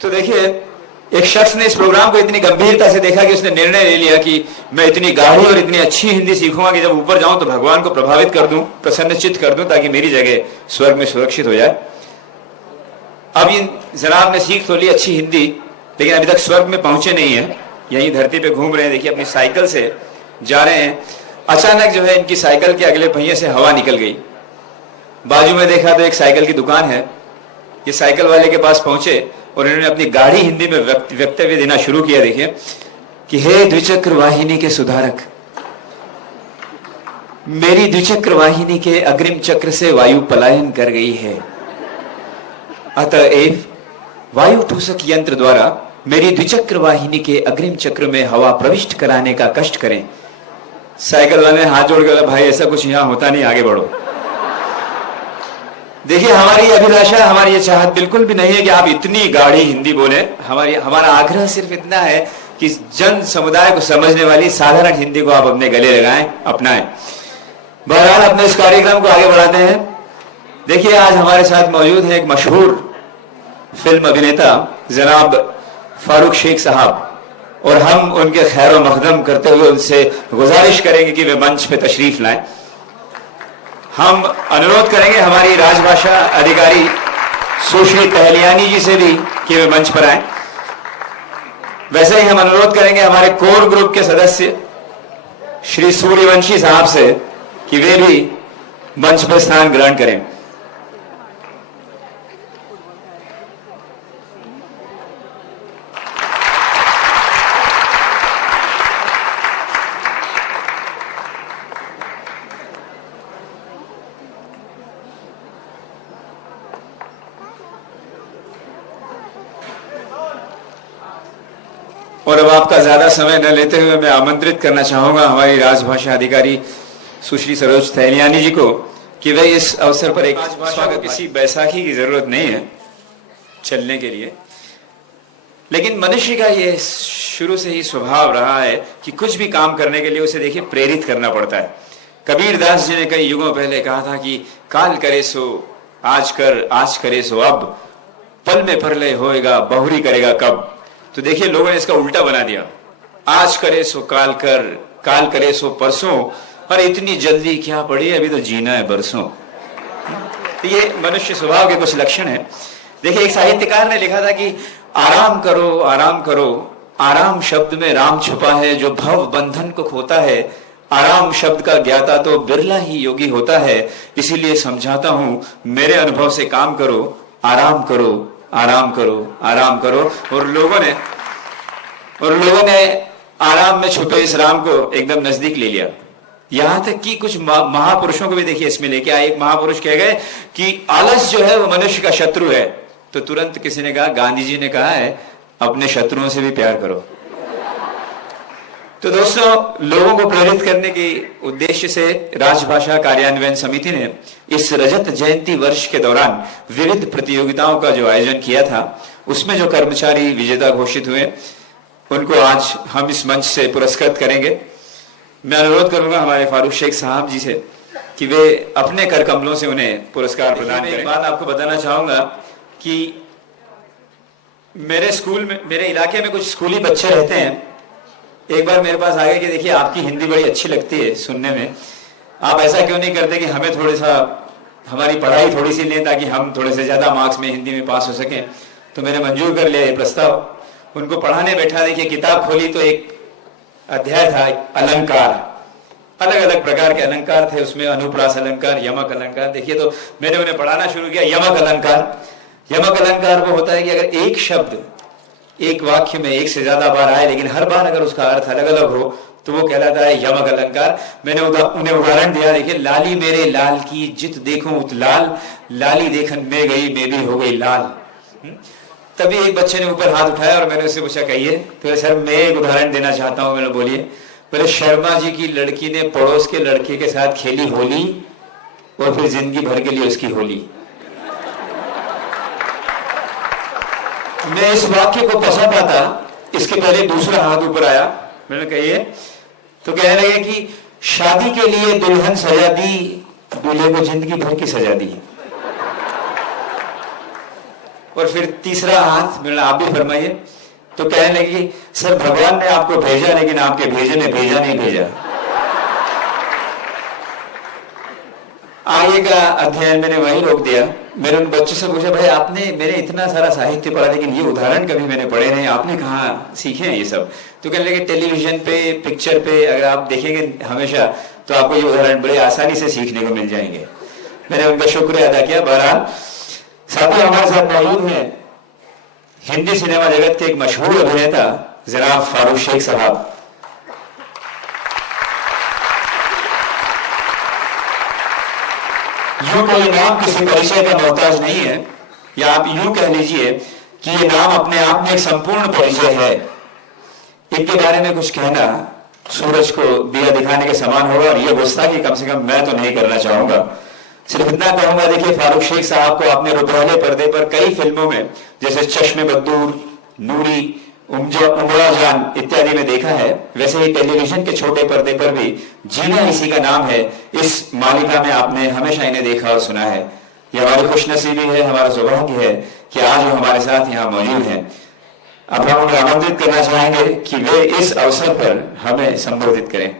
तो देखिए, एक शख्स ने इस प्रोग्राम को इतनी गंभीरता से देखा कि उसने निर्णय ले लिया कि मैं इतनी गाढ़ी और इतनी अच्छी हिंदी सीखूंगा कि जब ऊपर जाऊं तो भगवान को प्रभावित कर दूं, प्रसन्नचित्त कर दूं, ताकि मेरी जगह स्वर्ग में सुरक्षित हो जाए। अब इन जनाब ने सीख तो ली अच्छी हिंदी, लेकिन अभी तक स्वर्ग में पहुंचे नहीं है, यही धरती पे घूम रहे हैं। देखिए, अपनी साइकिल से जा रहे हैं, अचानक जो है इनकी साइकिल के अगले पहिए से हवा निकल गई। बाजू में देखा तो एक साइकिल की दुकान है। ये साइकिल वाले के पास पहुंचे और इन्होंने अपनी गाढ़ी हिंदी में वक्तव्य देना शुरू किया। देखिए कि हे द्विचक्र वाहिनी के सुधारक, मेरी द्विचक्र वाहिनी के अग्रिम चक्र से वायु पलायन कर गई है, अतएव वायु ठूसक यंत्र द्वारा मेरी द्विचक्र वाहिनी के अग्रिम चक्र में हवा प्रविष्ट कराने का कष्ट करें। साइकिल वाले हाथ जोड़ के बोला, भाई ऐसा कुछ यहां होता नहीं, आगे बढ़ो। देखिए, हमारी अभिलाषा, हमारी ये चाहत बिल्कुल भी नहीं है कि आप इतनी गाढ़ी हिंदी बोले। हमारा आग्रह सिर्फ इतना है कि जन समुदाय को समझने वाली साधारण हिंदी को आप अपने गले लगाएं, अपनाएं। बहरहाल अपने इस कार्यक्रम को आगे बढ़ाते हैं। देखिए, आज हमारे साथ मौजूद है एक मशहूर फिल्म अभिनेता जनाब फारूक शेख साहब, और हम उनके खैर व मकदम करते हुए उनसे गुजारिश करेंगे कि वे मंच पे तशरीफ लाएं। हम अनुरोध करेंगे हमारी राजभाषा अधिकारी सुश्री टहलियानी जी से भी कि वे मंच पर आए। वैसे ही हम अनुरोध करेंगे हमारे कोर ग्रुप के सदस्य श्री सूर्यवंशी साहब से कि वे भी मंच पर स्थान ग्रहण करें। और अब आपका ज्यादा समय न लेते हुए मैं आमंत्रित करना चाहूंगा हमारी राजभाषा अधिकारी सुश्री सरोज थैलियानी जी को कि वे इस अवसर पर एक स्वागत। किसी बैसाखी की जरूरत नहीं है चलने के लिए, लेकिन मनुष्य का ये शुरू से ही स्वभाव रहा है कि कुछ भी काम करने के लिए उसे देखिए प्रेरित करना पड़ता है। कबीर दास जी ने कई युगों पहले कहा था कि काल करे सो आज कर, आज करे सो अब, पल में प्रलय होएगा, बहुरी करेगा कब। तो देखिए, लोगों ने इसका उल्टा बना दिया, आज करे सो काल कर, काल करे सो परसों, और इतनी जल्दी क्या पड़ी, अभी तो जीना है बरसों। तो ये मनुष्य स्वभाव के कुछ लक्षण है। देखिए, एक साहित्यकार ने लिखा था कि आराम करो, आराम करो, आराम शब्द में राम छुपा है, जो भव बंधन को खोता है। आराम शब्द का ज्ञाता तो बिरला ही योगी होता है, इसीलिए समझाता हूं मेरे अनुभव से काम करो, आराम करो, आराम करो, आराम करो। और लोगों ने आराम में छुपे इस राम को एकदम नजदीक ले लिया। यहां तक कि कुछ महापुरुषों को भी देखिए इसमें लेके आए। एक महापुरुष कह गए कि आलस जो है वो मनुष्य का शत्रु है, तो तुरंत किसी ने कहा, गांधी जी ने कहा है, अपने शत्रुओं से भी प्यार करो। तो दोस्तों, लोगों को प्रेरित करने के उद्देश्य से राजभाषा कार्यान्वयन समिति ने इस रजत जयंती वर्ष के दौरान विविध प्रतियोगिताओं का जो आयोजन किया था, उसमें जो कर्मचारी विजेता घोषित हुए उनको आज हम इस मंच से पुरस्कृत करेंगे। मैं अनुरोध करूंगा हमारे फारूक शेख साहब जी से कि वे अपने कर कमलों से उन्हें पुरस्कार प्रदान करें। एक बात आपको बताना चाहूंगा कि मेरे स्कूल में, मेरे इलाके में कुछ स्कूली बच्चे रहते हैं। एक बार मेरे पास आ गए कि देखिए, आपकी हिंदी बड़ी अच्छी लगती है सुनने में, आप ऐसा क्यों नहीं करते कि हमें थोड़ा सा हमारी पढ़ाई थोड़ी सी लें ताकि हम थोड़े से ज्यादा मार्क्स में हिंदी में पास हो सकें। तो मैंने मंजूर कर लिया ये प्रस्ताव। उनको पढ़ाने बैठा, देखिए किताब खोली तो एक अध्याय था अलंकार, अलग अलग प्रकार के अलंकार थे उसमें, अनुप्रास अलंकार, यमक अलंकार। देखिए, तो मैंने उन्हें पढ़ाना शुरू किया यमक अलंकार। यमक अलंकार वो होता है कि अगर एक शब्द एक वाक्य में एक से ज्यादा बार आए, लेकिन हर बार अगर उसका अर्थ अलग अलग हो, तो वो कहलाता है यमक अलंकार। मैंने उन्हें उदाहरण दिया, देखिए, लाली मेरे लाल की जित देखूं उत लाल, लाली देखन में गई मैं भी हो गई लाल। तभी एक बच्चे ने ऊपर हाथ उठाया और मैंने उससे पूछा, कहिए। तो सर, मैं एक उदाहरण देना चाहता हूं। मैंने बोलिए। पहले शर्मा जी की लड़की ने पड़ोस के लड़के के साथ खेली होली, और फिर जिंदगी भर के लिए उसकी होली। मैं इस वाक्य को पसंद आता, इसके पहले दूसरा हाथ ऊपर आया। मैंने कहिए। तो कहने लगे कि शादी के लिए दुल्हन सजा दी, दूल्हे को जिंदगी भर की सजा दी। और फिर तीसरा हाथ मिला, आप भी फरमाइए। तो कहने लगी, सर भगवान ने आपको भेजा लेकिन आपके भेजे ने भेजा नहीं भेजा। आगे का अध्ययन मैंने वहीं रोक दिया। मैंने उन बच्चों से पूछा, भाई आपने, मैंने इतना सारा साहित्य पढ़ा लेकिन ये उदाहरण कभी मैंने पढ़े नहीं, आपने कहाँ सीखे हैं ये सब? तो कहने लगे, टेलीविजन पे, पिक्चर पे अगर आप देखेंगे हमेशा तो आपको ये उदाहरण बड़े आसानी से सीखने को मिल जाएंगे। मैंने उनका शुक्रिया अदा किया। बहरहाल साथियों, हमारे साथ मौजूद है हिंदी सिनेमा जगत के एक मशहूर अभिनेता जनाब फारूक शेख साहब। यूं कोई नाम किसी परिचय का मोहताज नहीं है, या आप यूं कह लीजिए कि ये नाम अपने आप में एक संपूर्ण परिचय है। इनके बारे में कुछ कहना सूरज को दिया दिखाने के समान होगा, और ये गुस्ताखी कम से कम मैं तो नहीं करना चाहूंगा। सिर्फ इतना कहूंगा, देखिए फारूक शेख साहब को आपने रुपहले पर्दे पर कई फिल्मों में जैसे चश्मे बद्दूर, नूरी, उमरा जान इत्यादि में देखा है। वैसे ही टेलीविजन के छोटे पर्दे पर भी जीना इसी का नाम है, इस मालिका में आपने हमेशा इन्हें देखा और सुना है। यह हमारी खुशनसीबी है, हमारा सौभाग्य है कि आज वो हमारे साथ यहाँ मौजूद हैं। अब हम उन्हें आमंत्रित करना चाहेंगे कि वे इस अवसर पर हमें संबोधित करें।